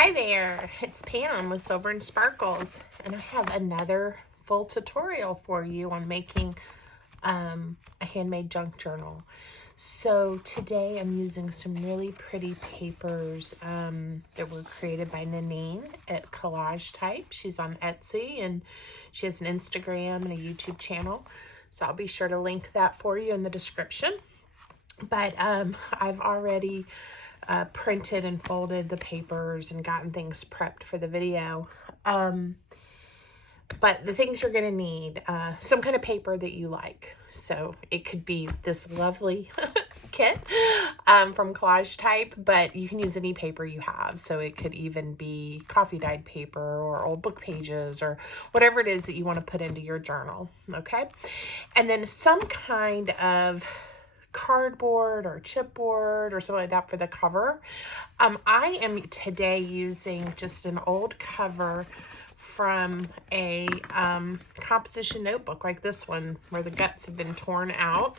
Hi there, it's Pam with Silver and Sparkles, and I have another full tutorial for you on making a handmade junk journal. So today I'm using some really pretty papers that were created by Nanine at Collage Type. She's on Etsy and she has an Instagram and a YouTube channel. So I'll be sure to link that for you in the description. But I've already printed and folded the papers and gotten things prepped for the video. But the things you're going to need, some kind of paper that you like. So it could be this lovely kit from Collage Type, but you can use any paper you have. So it could even be coffee dyed paper or old book pages or whatever it is that you want to put into your journal. Okay. And then some kind of cardboard or chipboard or something like that for the cover. I am today using just an old cover from a composition notebook like this one where the guts have been torn out,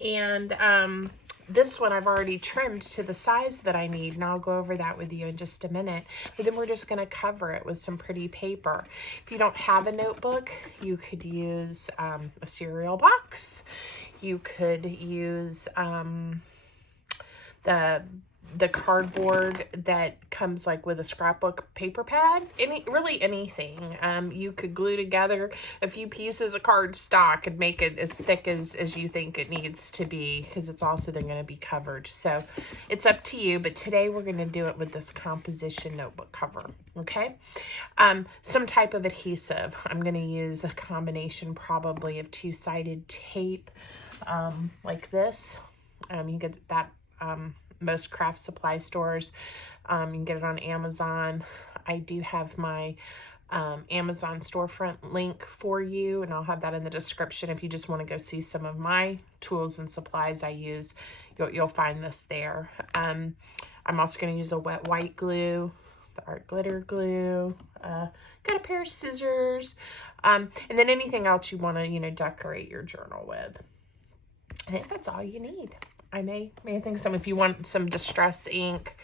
and this one I've already trimmed to the size that I need, and I'll go over that with you in just a minute. But then we're just going to cover it with some pretty paper. If you don't have a notebook, you could use a cereal box. You could use the cardboard that comes like with a scrapbook paper pad. Really anything. You could glue together a few pieces of cardstock and make it as thick as you think it needs to be, because it's also then going to be covered. So it's up to you, but today we're going to do it with this composition notebook cover. Okay. Some type of adhesive. I'm going to use a combination probably of two-sided tape like this. You get that most craft supply stores. You can get it on Amazon. I do have my Amazon storefront link for you, and I'll have that in the description. If you just want to go see some of my tools and supplies I use, you'll find this there. I'm also going to use a wet white glue, the art glitter glue, got a pair of scissors, and then anything else you want to, decorate your journal with. I think that's all you need. I may think some, if you want some distress ink,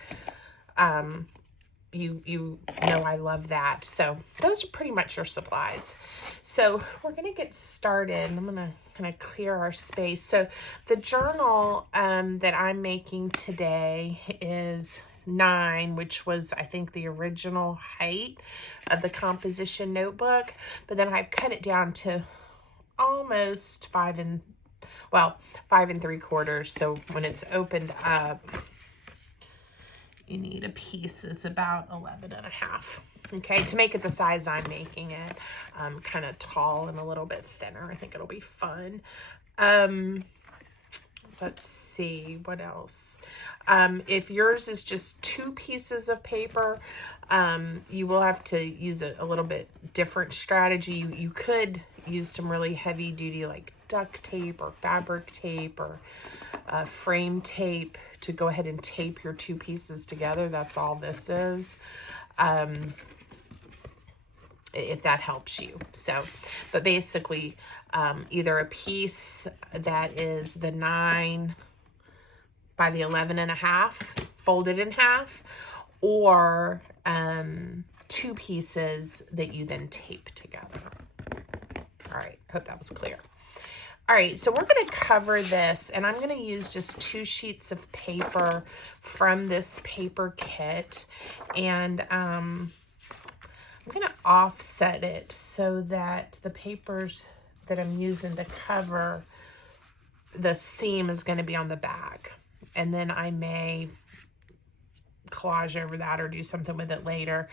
you know I love that. So those are pretty much your supplies. So we're going to get started. I'm going to kind of clear our space. So the journal that I'm making today is 9, which was, I think, the original height of the composition notebook. But then I've cut it down to almost 5 3/4. So when it's opened up, you need a piece that's about 11.5. Okay, to make it the size I'm making it, kind of tall and a little bit thinner. I think it'll be fun. Let's see, what else? If yours is just 2 pieces of paper, you will have to use a little bit different strategy. You could use some really heavy duty like duct tape or fabric tape or frame tape to go ahead and tape your 2 pieces together. That's all this is. If that helps you. So, but basically, either a piece that is the 9 by the 11.5 folded in half, or 2 pieces that you then tape together. All right, hope that was clear. All right, so we're going to cover this, and I'm going to use just 2 sheets of paper from this paper kit, and I'm going to offset it so that the papers that I'm using to cover the seam is going to be on the back, and then I may collage over that or do something with it later.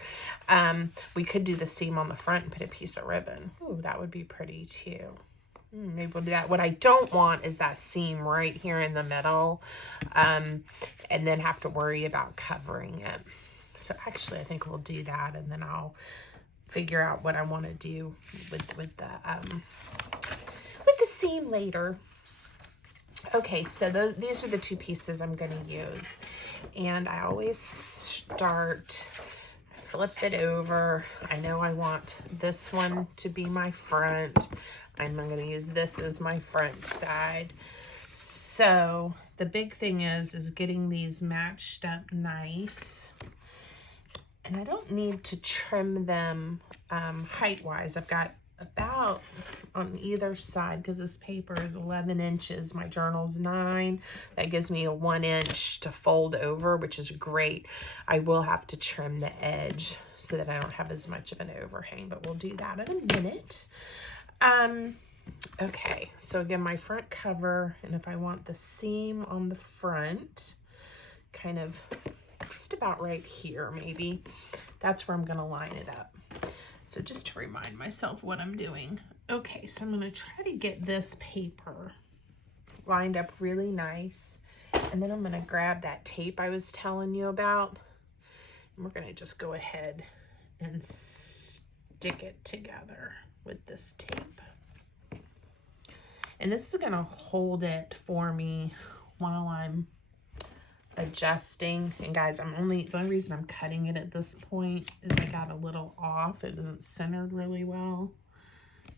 We could do the seam on the front and put a piece of ribbon. Ooh, that would be pretty too. Maybe we'll do that. What I don't want is that seam right here in the middle, and then have to worry about covering it. So actually, I think we'll do that, and then I'll figure out what I want to do with the seam later. Okay, so these are the 2 pieces I'm going to use, and I always start. Flip it over. I know I want this one to be my front. I'm going to use this as my front side. So the big thing is getting these matched up nice. And I don't need to trim them height-wise. I've got about on either side, because this paper is 11 inches. My journal's 9. That gives me a 1 inch to fold over, which is great. I will have to trim the edge so that I don't have as much of an overhang, but we'll do that in a minute. Okay, so again, my front cover, and if I want the seam on the front, kind of just about right here, maybe, that's where I'm going to line it up. So just to remind myself what I'm doing. Okay, so I'm going to try to get this paper lined up really nice. And then I'm going to grab that tape I was telling you about. And we're going to just go ahead and stick it together with this tape. And this is going to hold it for me while I'm adjusting. And guys, the only reason I'm cutting it at this point is I got a little off. It isn't centered really well,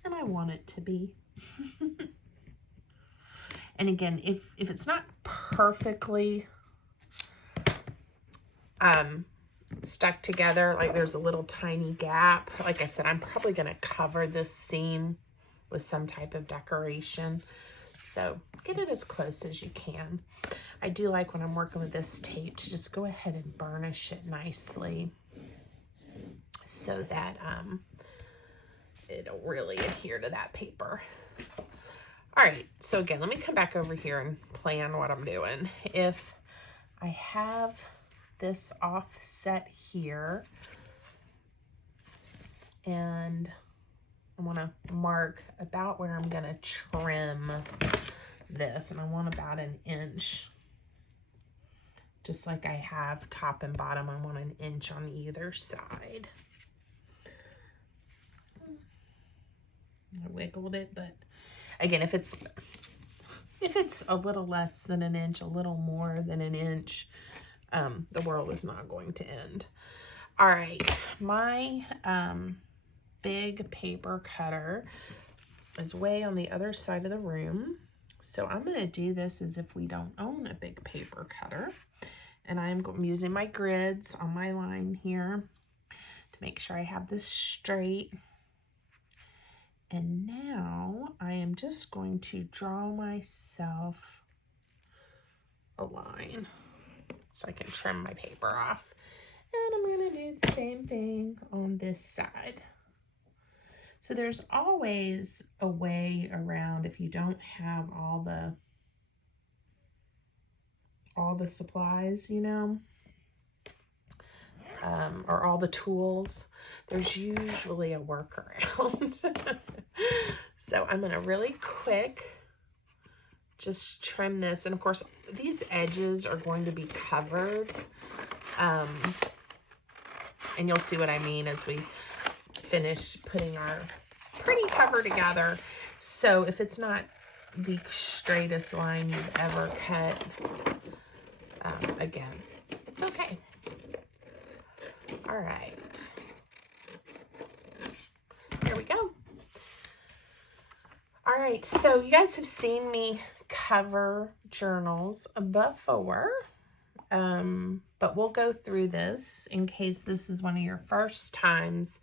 and I want it to be. And again, if it's not perfectly stuck together, like there's a little tiny gap, like I said, I'm probably going to cover this seam with some type of decoration. So get it as close as you can. I do like when I'm working with this tape to just go ahead and burnish it nicely so that it'll really adhere to that paper. All right, so again, let me come back over here and plan what I'm doing. If I have this offset here, and I want to mark about where I'm going to trim this, and I want about 1 inch. Just like I have top and bottom, I want 1 inch on either side. I wiggled it, but again, if it's a little less than 1 inch, a little more than 1 inch, the world is not going to end. All right, my big paper cutter is way on the other side of the room. So I'm going to do this as if we don't own a big paper cutter. And I'm using my grids on my line here to make sure I have this straight. And now I am just going to draw myself a line so I can trim my paper off. And I'm going to do the same thing on this side. So there's always a way around if you don't have all the supplies, you know, or all the tools. There's usually a workaround. So I'm going to really quick just trim this. And of course, these edges are going to be covered. And you'll see what I mean as we finish putting our pretty cover together. So if it's not the straightest line you've ever cut, again, it's okay. All right. There we go. All right, so you guys have seen me cover journals before, but we'll go through this in case this is one of your first times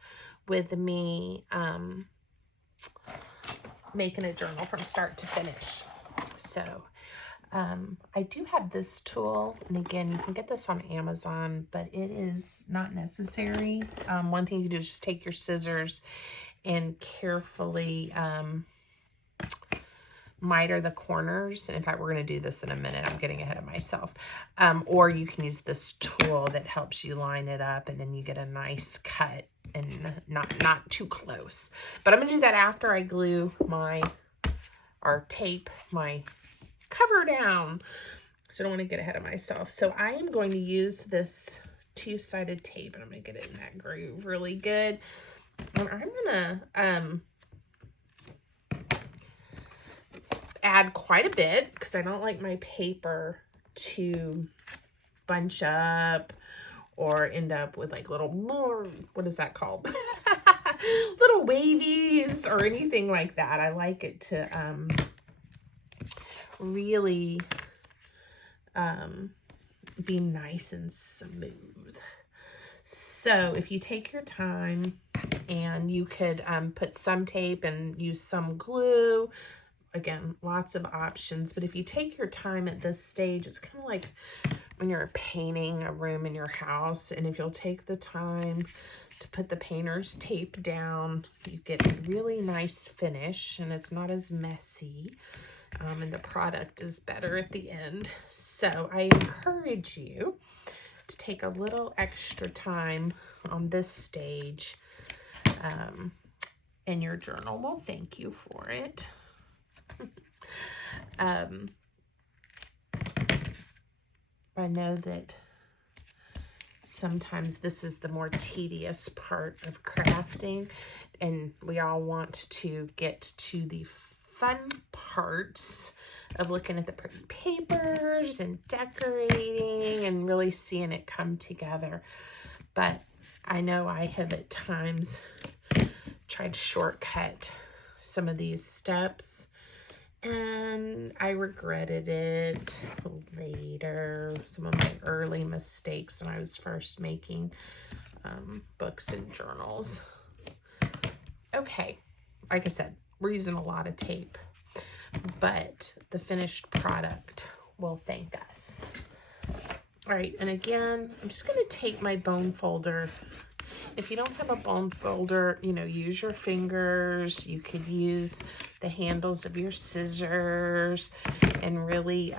with me making a journal from start to finish. So I do have this tool, and again, you can get this on Amazon, but it is not necessary. One thing you do is just take your scissors and carefully miter the corners. And in fact, we're going to do this in a minute. I'm getting ahead of myself. Or you can use this tool that helps you line it up, and then you get a nice cut and not too close. But I'm going to do that after I glue tape my cover down. So I don't want to get ahead of myself. So I am going to use this two-sided tape, and I'm going to get it in that groove really good. And I'm going to add quite a bit because I don't like my paper to bunch up or end up with like little, what is that called? Little wavies or anything like that. I like it to really be nice and smooth. So if you take your time, and you could put some tape and use some glue. Again, lots of options. But if you take your time at this stage, it's kind of like when you're painting a room in your house. And if you'll take the time to put the painter's tape down, you get a really nice finish, and it's not as messy. And the product is better at the end. So I encourage you to take a little extra time on this stage, and your journal will thank you for it. I know that sometimes this is the more tedious part of crafting, and we all want to get to the fun parts of looking at the pretty papers and decorating and really seeing it come together. But I know I have at times tried to shortcut some of these steps, and I regretted it later. Some of my early mistakes when I was first making books and journals. Okay, like I said, we're using a lot of tape, but the finished product will thank us. All right, and again, I'm just going to take my bone folder. If you don't have a bone folder, you know, use your fingers. You could use the handles of your scissors and really,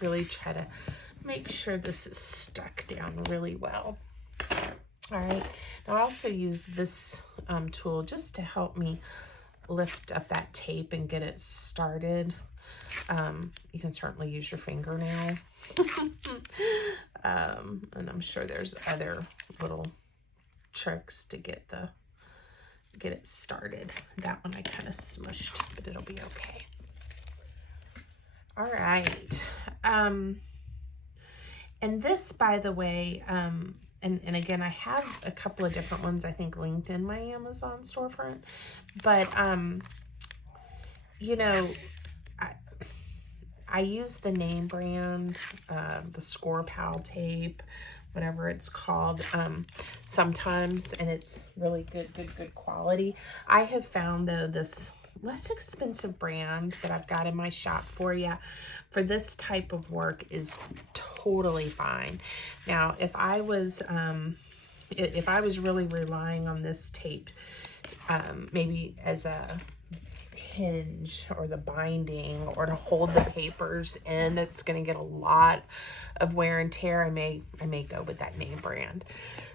really try to make sure this is stuck down really well. All right, now I also use this tool just to help me lift up that tape and get it started. You can certainly use your fingernail. And I'm sure there's other little tricks to get it started. That one I kind of smushed, but it'll be okay. All right. And this, by the way, and again, I have a couple of different ones, I think, linked in my Amazon storefront. But, you know, I use the name brand, the Score Pal tape, whatever it's called, sometimes, and it's really good quality. I have found, though, this less expensive brand that I've got in my shop for you for this type of work is totally fine. Now, if I was really relying on this tape, maybe as a hinge or the binding or to hold the papers in, that's going to get a lot of wear and tear, I may go with that name brand.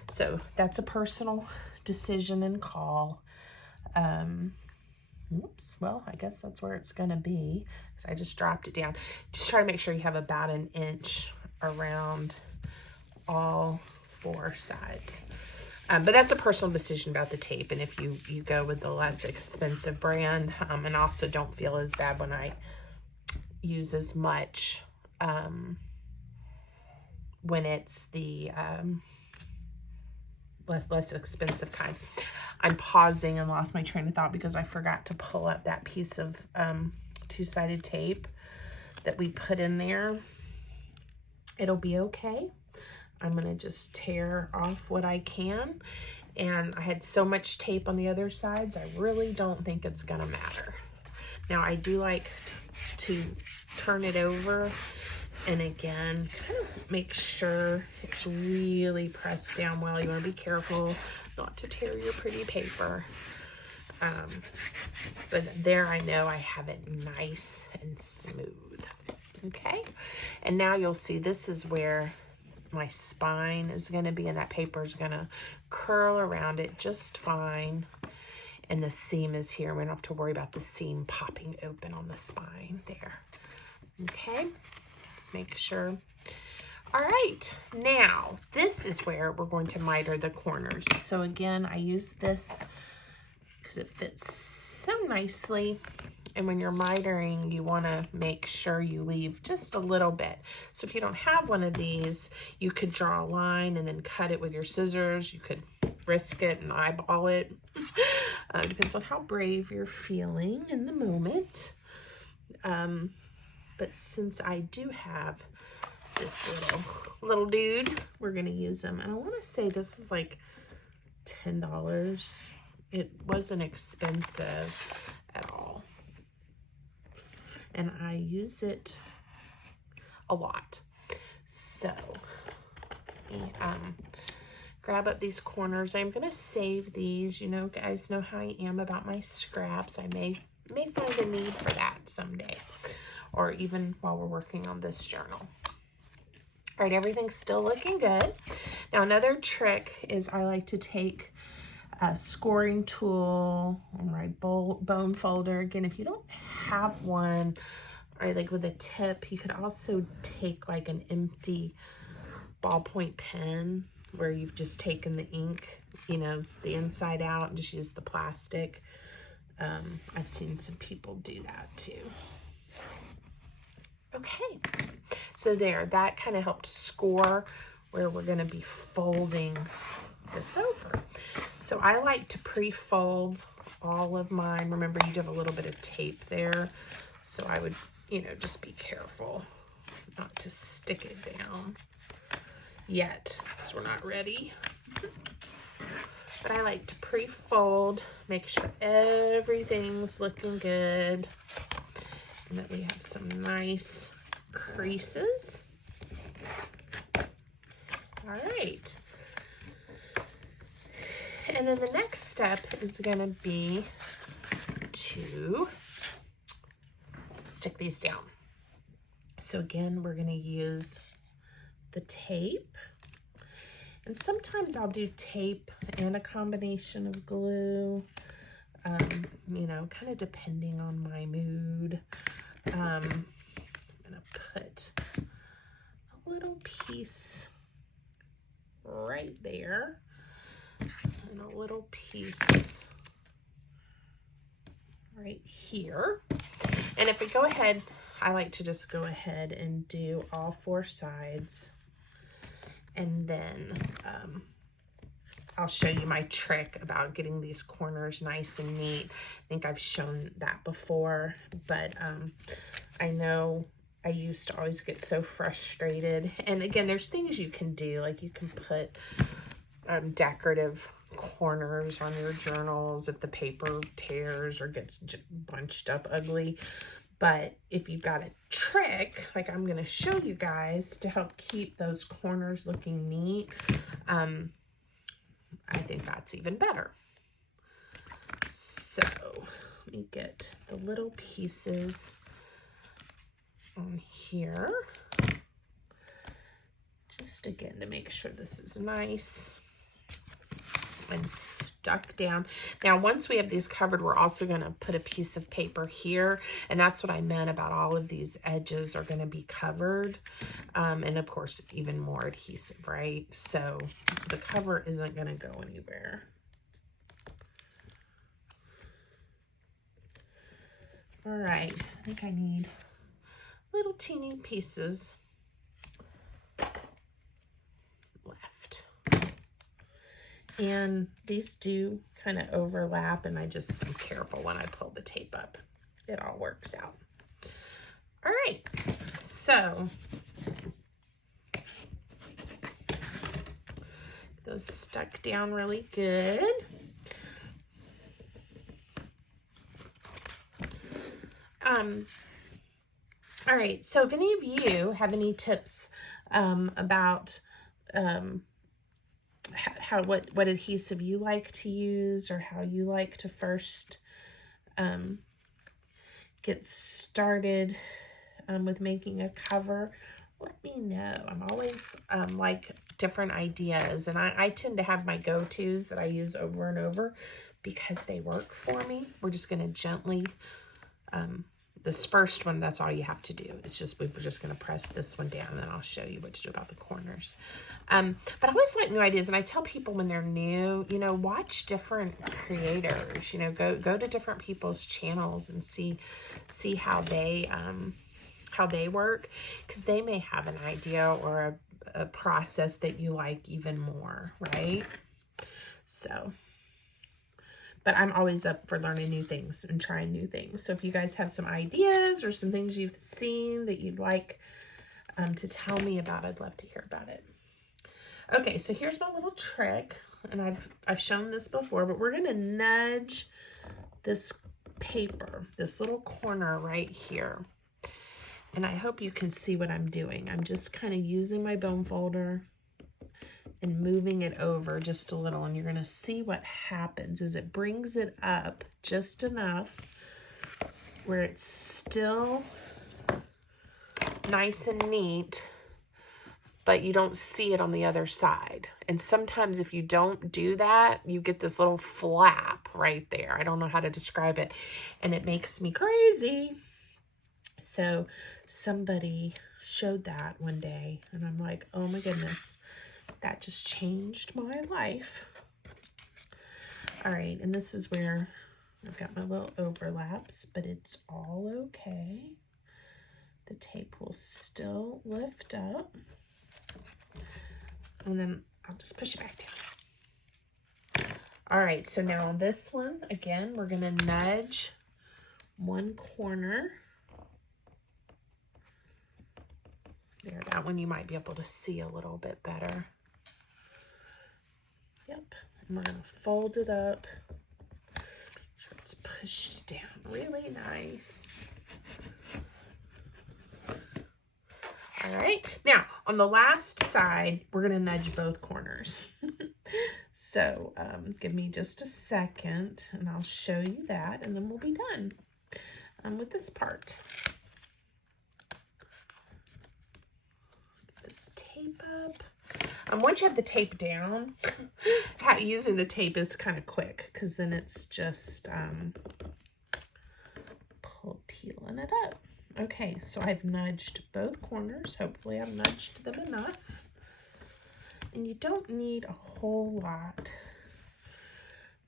So that's a personal decision and call. Oops, well, I guess that's where it's going to be, because I just dropped it down. Just try to make sure you have about an inch around all four sides. But that's a personal decision about the tape, and if you go with the less expensive brand, and also don't feel as bad when I use as much when it's the less expensive kind. I'm pausing and lost my train of thought because I forgot to pull up that piece of two-sided tape that we put in there. It'll be okay. I'm going to just tear off what I can. And I had so much tape on the other sides, I really don't think it's going to matter. Now, I do like to turn it over and again, kind of make sure it's really pressed down well. You want to be careful not to tear your pretty paper. But there I know I have it nice and smooth. Okay, and now you'll see this is where my spine is going to be, and that paper is going to curl around it just fine. And the seam is here. We don't have to worry about the seam popping open on the spine there. Okay, just make sure. All right, now this is where we're going to miter the corners. So again, I use this because it fits so nicely. And when you're mitering, you want to make sure you leave just a little bit. So if you don't have one of these, you could draw a line and then cut it with your scissors. You could risk it and eyeball it. Depends on how brave you're feeling in the moment. But since I do have this little dude. We're gonna use him, and I want to say this was like $10. It wasn't expensive at all, and I use it a lot. So grab up these corners. I'm gonna save these. You know, guys know how I am about my scraps. I may find a need for that someday, or even while we're working on this journal. All right, everything's still looking good. Now, another trick is I like to take a scoring tool or my bone folder. Again, if you don't have one, or like with a tip, you could also take like an empty ballpoint pen where you've just taken the ink, you know, the inside out, and just use the plastic. I've seen some people do that too. Okay, so there, that kind of helped score where we're going to be folding this over. So I like to pre-fold all of mine. Remember, you do have a little bit of tape there, so I would, you know, just be careful not to stick it down yet, because we're not ready. But I like to pre-fold, make sure everything's looking good, and that we have some nice creases. All right. And then the next step is going to be to stick these down. So again, we're going to use the tape. And sometimes I'll do tape and a combination of glue, you know, kind of depending on my mood. I'm going to put a little piece right there and a little piece right here. And if we go ahead, I like to just go ahead and do all 4 sides. And then I'll show you my trick about getting these corners nice and neat. I think I've shown that before, but I know I used to always get so frustrated. And again, there's things you can do, like you can put decorative corners on your journals if the paper tears or gets bunched up ugly. But if you've got a trick, like I'm going to show you guys to help keep those corners looking neat, I think that's even better. So let me get the little pieces on here. Just again to make sure this is nice and stuck down. Now, once we have these covered, we're also going to put a piece of paper here, and that's what I meant about all of these edges are going to be covered, and of course even more adhesive, right? So the cover isn't going to go anywhere. All right, I think I need little teeny pieces left. And these do kind of overlap, and I just am careful when I pull the tape up. It all works out. All right, so those stuck down really good. All right, so if any of you have any tips about what adhesive you like to use, or how you like to first get started with making a cover, let me know. I'm always like different ideas, and I tend to have my go-tos that I use over and over because they work for me. We're just going to gently this first one, that's all you have to do. It's just, we're just going to press this one down, and then I'll show you what to do about the corners. But I always like new ideas, and I tell people when they're new, you know, watch different creators, you know, go to different people's channels and see how they work, because they may have an idea or a process that you like even more, right? So, but I'm always up for learning new things and trying new things. So if you guys have some ideas or some things you've seen that you'd like to tell me about. I'd love to hear about it. Okay, so here's my little trick, and I've shown this before, but we're gonna nudge this paper, this little corner right here. And I hope you can see what I'm doing. I'm just kind of using my bone folder and moving it over just a little, and you're gonna see what happens is it brings it up just enough where it's still nice and neat, but you don't see it on the other side. And sometimes if you don't do that, you get this little flap right there. I don't know how to describe it, and it makes me crazy. So somebody showed that one day, and I'm like, oh my goodness, that just changed my life. All right, and this is where I've got my little overlaps, but it's all okay. The tape will still lift up. And then I'll just push it back down. All right, so now on this one, again, we're gonna nudge one corner. There, that one you might be able to see a little bit better. Yep, and we're gonna fold it up. Make sure it's pushed down really nice. All right, now on the last side, we're gonna nudge both corners. So give me just a second and I'll show you that, and then we'll be done with this part. Get this tape up. Once you have the tape down, using the tape is kind of quick because then it's just peeling it up. Okay, so I've nudged both corners. Hopefully I've nudged them enough. And you don't need a whole lot,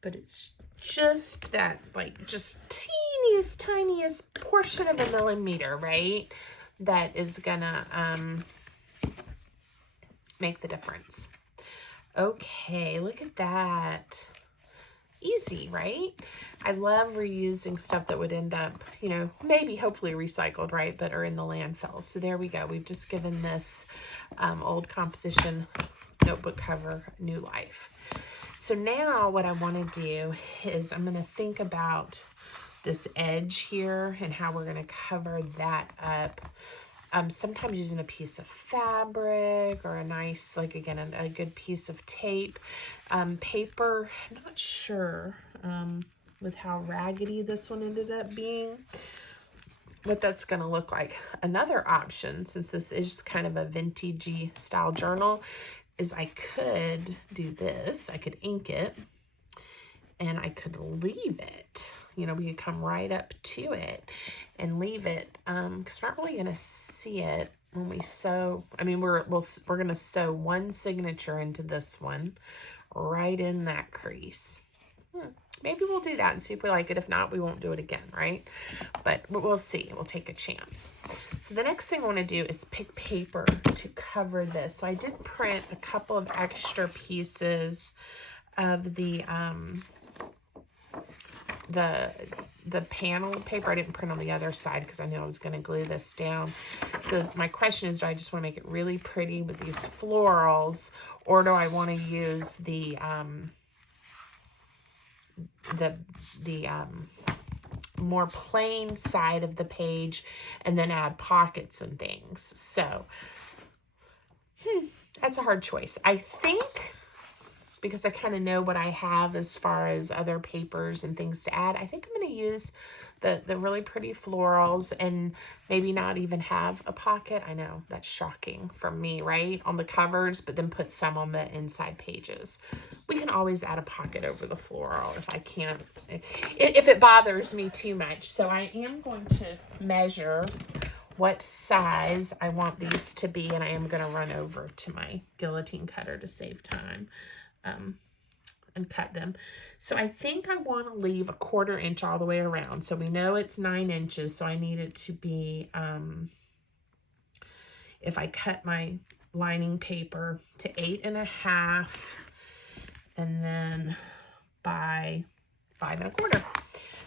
but it's just that, like, just tiniest portion of a millimeter, right? That is gonna make the difference. Okay, look at that. Easy, right? I love reusing stuff that would end up, you know, maybe hopefully recycled, right? But are in the landfill. So there we go. We've just given this old composition notebook cover new life. So now what I want to do is I'm going to think about this edge here and how we're going to cover that up. Sometimes using a piece of fabric or a nice, like, again, a good piece of tape. Paper, I'm not sure with how raggedy this one ended up being, what that's going to look like. Another option, since this is kind of a vintagey style journal, is I could do this. I could ink it and I could leave it. You know, we could come right up to it and leave it because we're not really going to see it when we sew. I mean, we're going to sew one signature into this one right in that crease. Maybe we'll do that and see if we like it. If not, we won't do it again, right? But we'll see. We'll take a chance. So the next thing I want to do is pick paper to cover this. So I did print a couple of extra pieces of the panel paper. I didn't print on the other side because I knew I was going to glue this down. So my question is, do I just want to make it really pretty with these florals, or do I want to use the more plain side of the page and then add pockets and things? So that's a hard choice. I think, because I kind of know what I have as far as other papers and things to add, I think I'm going to use the really pretty florals and maybe not even have a pocket. I know that's shocking from me, right? On the covers, but then put some on the inside pages. We can always add a pocket over the floral if I can't, if it bothers me too much. So I am going to measure what size I want these to be, and I am going to run over to my guillotine cutter to save time. And cut them. So I think I want to leave a 1/4 inch all the way around. So we know it's 9 inches. So I need it to be, if I cut my lining paper to 8.5 and then by 5 1/4.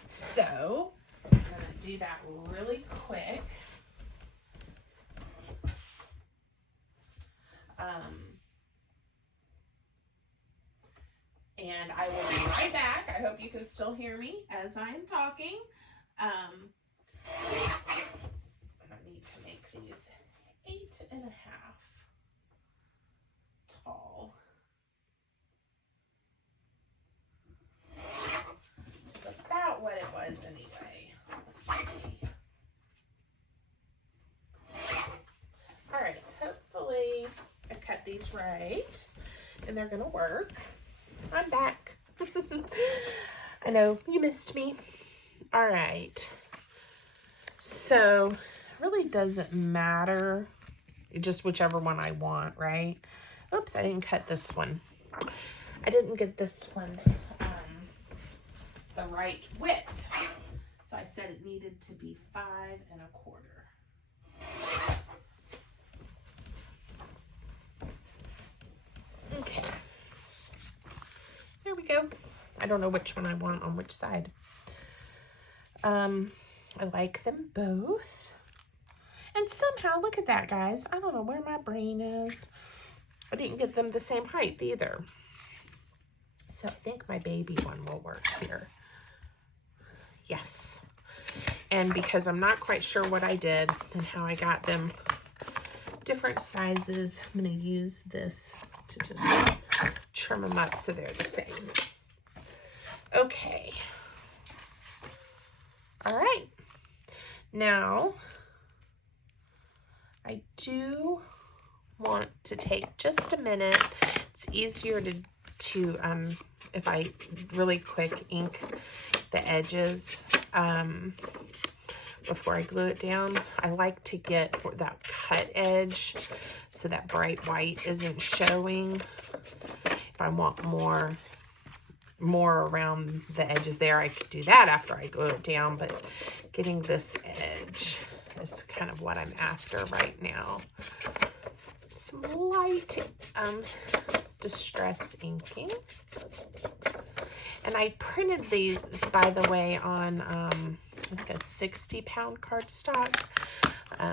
So I'm going to do that really quick. And I will be right back. I hope you can still hear me as I am talking. I need to make these 8.5 tall. It's about what it was anyway. Let's see. All right, hopefully I cut these right and they're gonna work. I'm back. I know you missed me. All right, so it really doesn't matter, just whichever one I want, right? Oops, I didn't cut this one. I didn't get this one the right width, so I said it needed to be 5.25. Okay. There we go. I don't know which one I want on which side. I like them both. And somehow, look at that, guys. I don't know where my brain is. I didn't get them the same height either. So I think my baby one will work here. Yes. And because I'm not quite sure what I did and how I got them different sizes, I'm going to use this to just trim them up so they're the same. Okay. All right. Now, I do want to take just a minute. It's easier to if I really quick ink the edges before I glue it down. I like to get that cut edge so that bright white isn't showing. If I want more around the edges there, I could do that after I glue it down, but getting this edge is kind of what I'm after right now. Some light distress inking. And I printed these, by the way, on I think a 60-pound cardstock,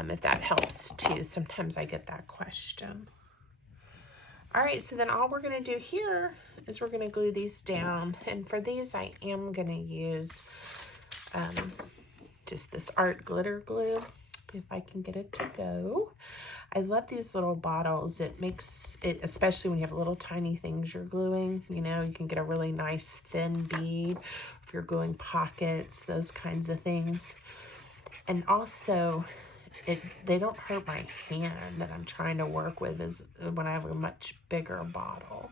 if that helps too. Sometimes I get that question. All right, so then all we're going to do here is we're going to glue these down. And for these, I am going to use just this art glitter glue, if I can get it to go. I love these little bottles. It makes it, especially when you have little tiny things you're gluing, you know, you can get a really nice thin bead if you're gluing pockets, those kinds of things. And also, they don't hurt my hand that I'm trying to work with is when I have a much bigger bottle.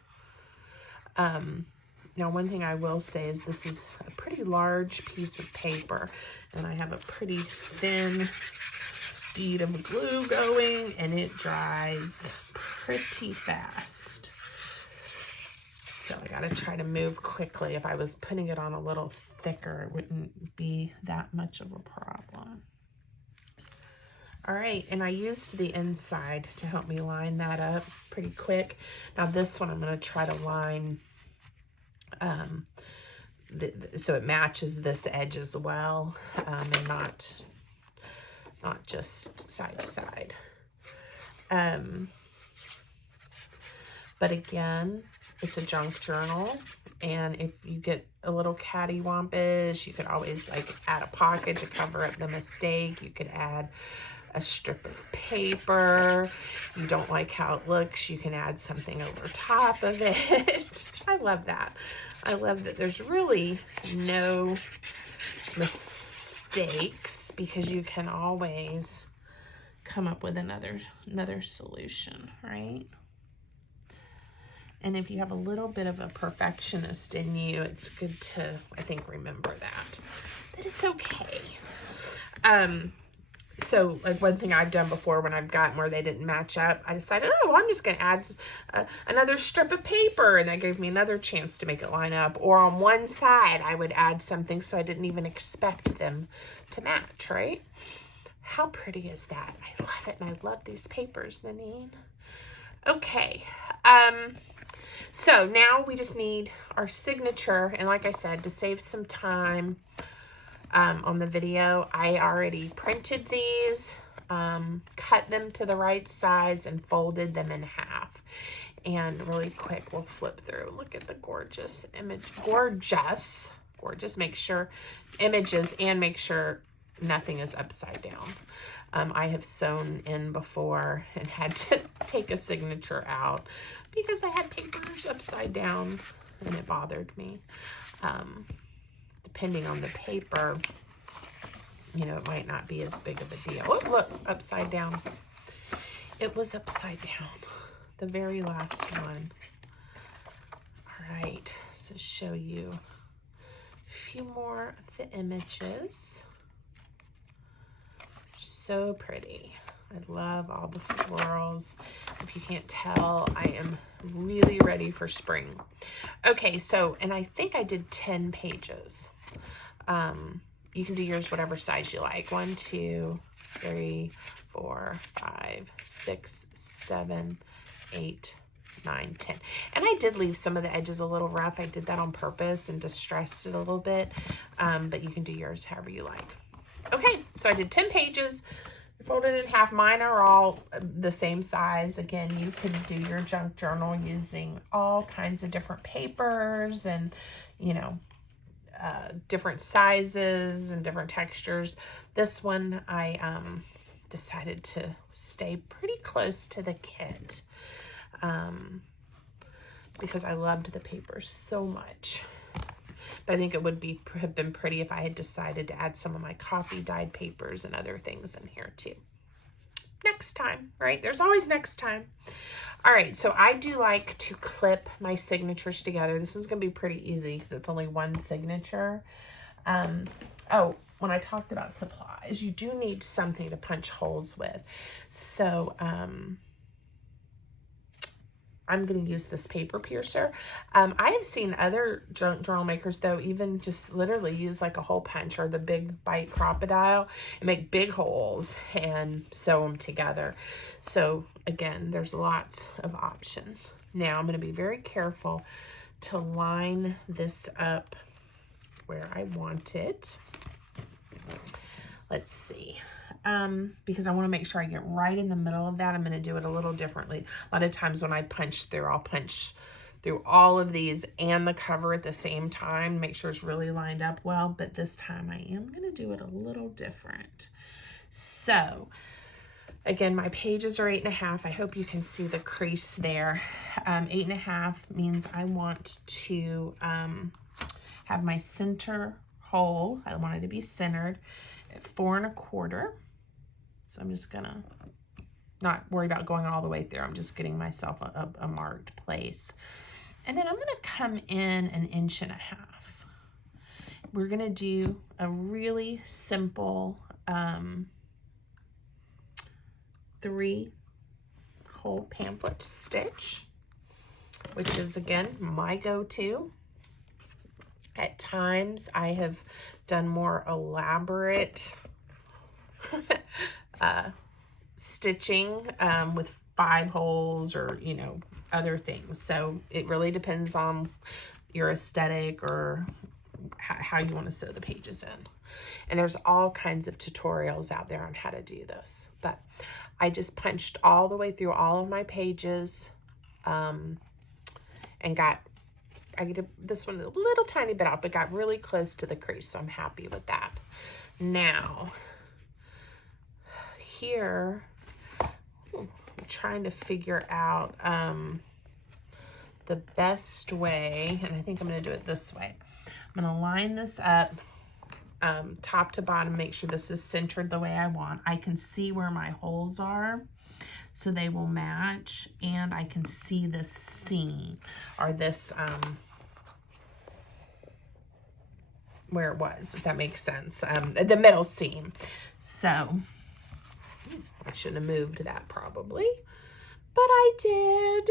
Now, one thing I will say is this is a pretty large piece of paper, and I have a pretty thin bead of glue going, and it dries pretty fast. So I gotta try to move quickly. If I was putting it on a little thicker, it wouldn't be that much of a problem. All right, and I used the inside to help me line that up pretty quick. Now this one I'm gonna try to line so it matches this edge as well, and not just side to side. But again, it's a junk journal, and if you get a little cattywampus, you could always like add a pocket to cover up the mistake. You could add a strip of paper. If you don't like how it looks, you can add something over top of it. I love that. I love that there's really no mistakes because you can always come up with another solution, right? And if you have a little bit of a perfectionist in you, it's good to, I think, remember that it's okay. So like one thing I've done before when I've gotten where they didn't match up, I decided, oh, I'm just going to add another strip of paper, and that gave me another chance to make it line up. Or on one side, I would add something so I didn't even expect them to match, right? How pretty is that? I love it, and I love these papers, Nanine. Okay, so now we just need our signature, and like I said, to save some time on the video, I already printed these, cut them to the right size, and folded them in half. And really quick, we'll flip through. Look at the gorgeous image. Gorgeous. Make sure images, and make sure nothing is upside down. I have sewn in before and had to take a signature out because I had papers upside down and it bothered me. Depending on the paper, you know, it might not be as big of a deal. Oh, look, upside down. It was upside down. The very last one. All right, so show you a few more of the images. So pretty. I love all the florals. If you can't tell, I am really ready for spring. Okay, so, and I think I did 10 pages. You can do yours whatever size you like. 1, 2, 3, 4, 5, 6, 7, 8, 9, 10. And I did leave some of the edges a little rough. I did that on purpose and distressed it a little bit. But you can do yours however you like. Okay, so I did 10 pages. Folded in half. Mine are all the same size. Again, you can do your junk journal using all kinds of different papers and, you know, different sizes and different textures. This one, I decided to stay pretty close to the kit because I loved the paper so much. But I think it would have been pretty if I had decided to add some of my coffee dyed papers and other things in here too. Next time, right? There's always next time. All right, so I do like to clip my signatures together. This is going to be pretty easy because it's only one signature. Oh, when I talked about supplies, you do need something to punch holes with. So, I'm going to use this paper piercer. I have seen other journal makers, though, even just literally use like a hole punch or the big bite crocodile and make big holes and sew them together. So again, there's lots of options. Now I'm going to be very careful to line this up where I want it. Let's see. Because I want to make sure I get right in the middle of that. I'm going to do it a little differently. A lot of times when I punch through, I'll punch through all of these and the cover at the same time, make sure it's really lined up well. But this time I am going to do it a little different. So again, my pages are 8.5. I hope you can see the crease there. 8.5 means I want to have my center hole. I want it to be centered at 4 1/4. So I'm just gonna not worry about going all the way through. I'm just getting myself a marked place. And then I'm gonna come in 1.5 inches. We're gonna do a really simple 3-hole pamphlet stitch, which is again my go-to. At times I have done more elaborate stitching with 5 holes or, you know, other things. So it really depends on your aesthetic or how you want to sew the pages in. And there's all kinds of tutorials out there on how to do this. But I just punched all the way through all of my pages and I get this one a little tiny bit off, but got really close to the crease, so I'm happy with that. Now, here, I'm trying to figure out the best way, and I think I'm going to do it this way. I'm going to line this up top to bottom, make sure this is centered the way I want. I can see where my holes are, so they will match, and I can see this seam, or this, where it was, if that makes sense, the middle seam. So, I shouldn't have moved that probably, but I did.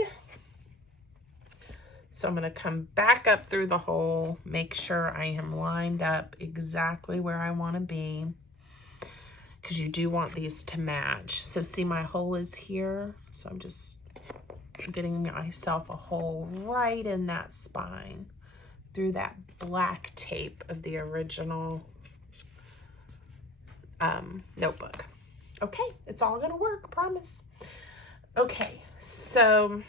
So I'm going to come back up through the hole, make sure I am lined up exactly where I want to be, because you do want these to match. So see, my hole is here, so I'm just getting myself a hole right in that spine through that black tape of the original notebook. Okay, it's all gonna work, promise. Okay, so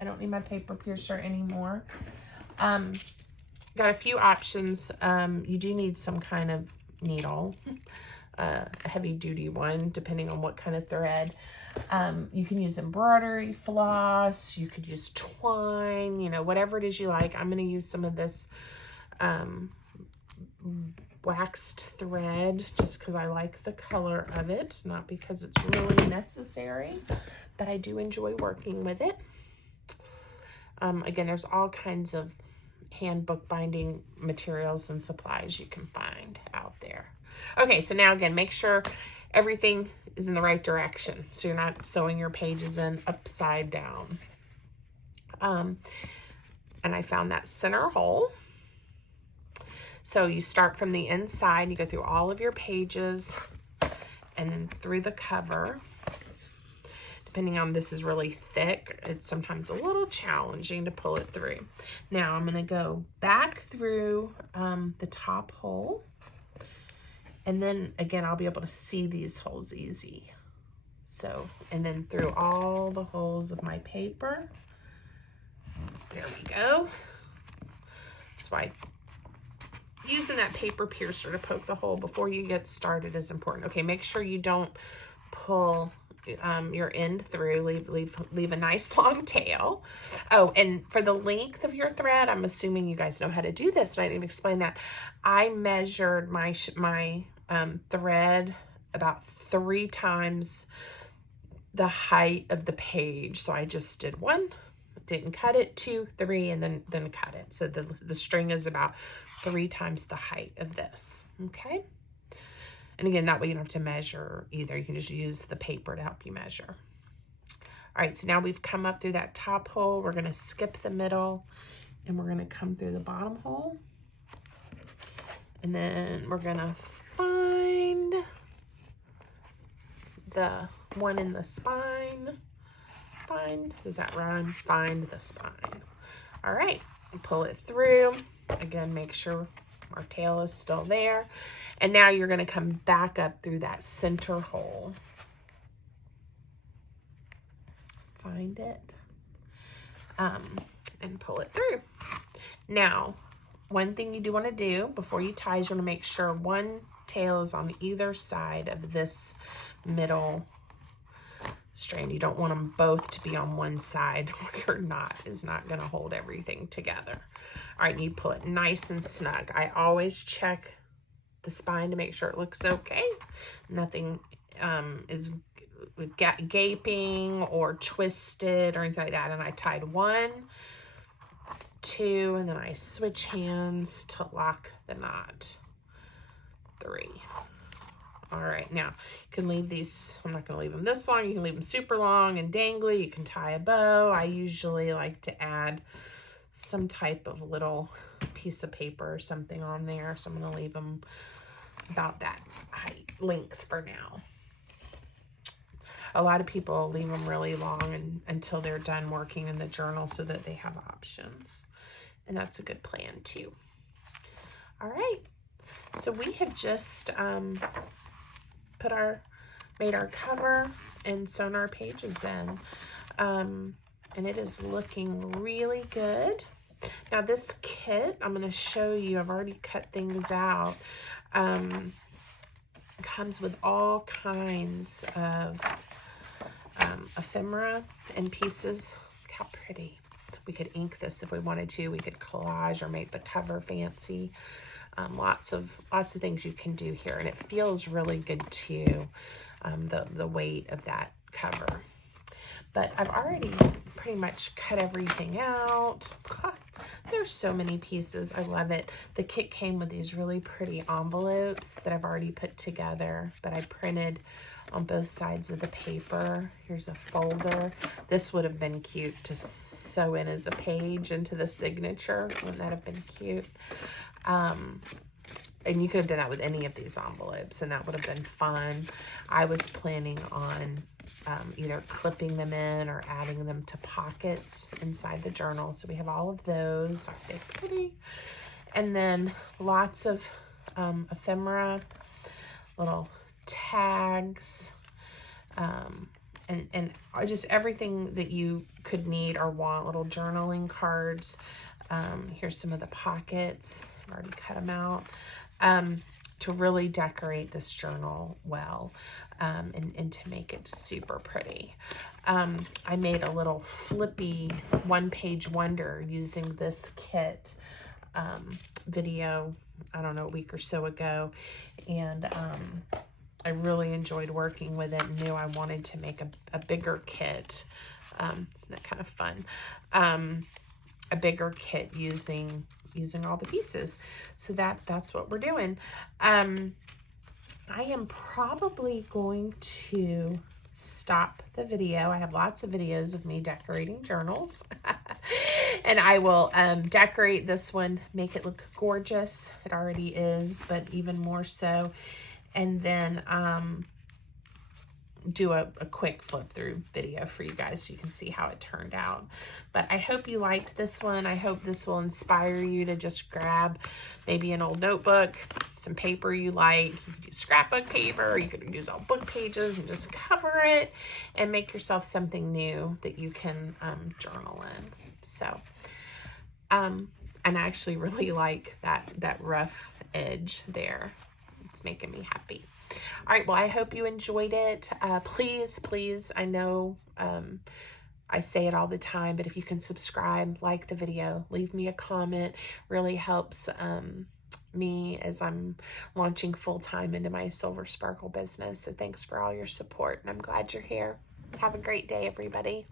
I don't need my paper piercer anymore. Got a few options. You do need some kind of needle, a heavy duty one, depending on what kind of thread. You can use embroidery, floss, you could use twine, you know, whatever it is you like. I'm going to use some of this waxed thread just because I like the color of it, not because it's really necessary, but I do enjoy working with it. Again, there's all kinds of hand bookbinding materials and supplies you can find out there. Okay, so now again, make sure everything is in the right direction so you're not sewing your pages in upside down. And I found that center hole. So you start from the inside, you go through all of your pages and then through the cover. Depending on, this is really thick, it's sometimes a little challenging to pull it through. Now I'm going to go back through the top hole, and then again I'll be able to see these holes easy. So, and then through all the holes of my paper. There we go. That's why using that paper piercer to poke the hole before you get started is important. Okay, make sure you don't pull your end through. Leave a nice long tail. Oh, and for the length of your thread, I'm assuming you guys know how to do this, but I didn't explain that. I measured my thread about 3 times the height of the page. So I just did 1, didn't cut it, 2, 3, and then cut it. So the string is about 3 times the height of this. Okay. And again, that way you don't have to measure either. You can just use the paper to help you measure. All right, so now we've come up through that top hole. We're going to skip the middle, and we're going to come through the bottom hole. And then we're going to find the one in the spine. Does that rhyme? Find the spine. All right, pull it through. Again, make sure our tail is still there. And now you're going to come back up through that center hole. Find it. And pull it through. Now, one thing you do want to do before you tie is you want to make sure one tail is on either side of this middle strand. You don't want them both to be on one side, or your knot is not going to hold everything together. All right, you pull it nice and snug. I always check the spine to make sure it looks okay. Nothing is gaping or twisted or anything like that. And I tied 1, 2, and then I switch hands to lock the knot. 3. All right, now you can leave these, I'm not going to leave them this long. You can leave them super long and dangly. You can tie a bow. I usually like to add some type of little piece of paper or something on there. So I'm going to leave them about that height, length for now. A lot of people leave them really long until they're done working in the journal so that they have options. And that's a good plan too. All right. So we have just made our cover and sewn our pages in. And it is looking really good. Now this kit, I'm going to show you, I've already cut things out. Comes with all kinds of ephemera and pieces. Look how pretty. We could ink this if we wanted to. We could collage or make the cover fancy. Lots of things you can do here, and it feels really good too. The weight of that cover. But I've already pretty much cut everything out. There's so many pieces. I love it. The kit came with these really pretty envelopes that I've already put together, but I printed on both sides of the paper. Here's a folder. This would have been cute to sew in as a page into the signature. Wouldn't that have been cute? And you could have done that with any of these envelopes, and that would have been fun. I was planning on either clipping them in or adding them to pockets inside the journal. So we have all of those. Aren't they pretty? And then lots of ephemera, little tags, and and just everything that you could need or want. Little journaling cards. Here's some of the pockets. I've already cut them out. To really decorate this journal well, and to make it super pretty. I made a little flippy one-page wonder using this kit video, I don't know, a week or so ago, and I really enjoyed working with it and knew I wanted to make a bigger kit. Isn't that kind of fun? A bigger kit using all the pieces. So that's what we're doing. I am probably going to stop the video. I have lots of videos of me decorating journals. And I will decorate this one, make it look gorgeous. It already is, but even more so. And then do a quick flip through video for you guys so you can see how it turned out. But I hope you liked this one. I hope this will inspire you to just grab maybe an old notebook, some paper you like. You could use scrapbook paper, or you could use all book pages and just cover it and make yourself something new that you can journal in. So, and I actually really like that rough edge there. It's making me happy. All right, well, I hope you enjoyed it. Please, I know I say it all the time, but if you can subscribe, like the video, leave me a comment, really helps me as I'm launching full-time into my Silver Sparkle business. So thanks for all your support, and I'm glad you're here. Have a great day, everybody.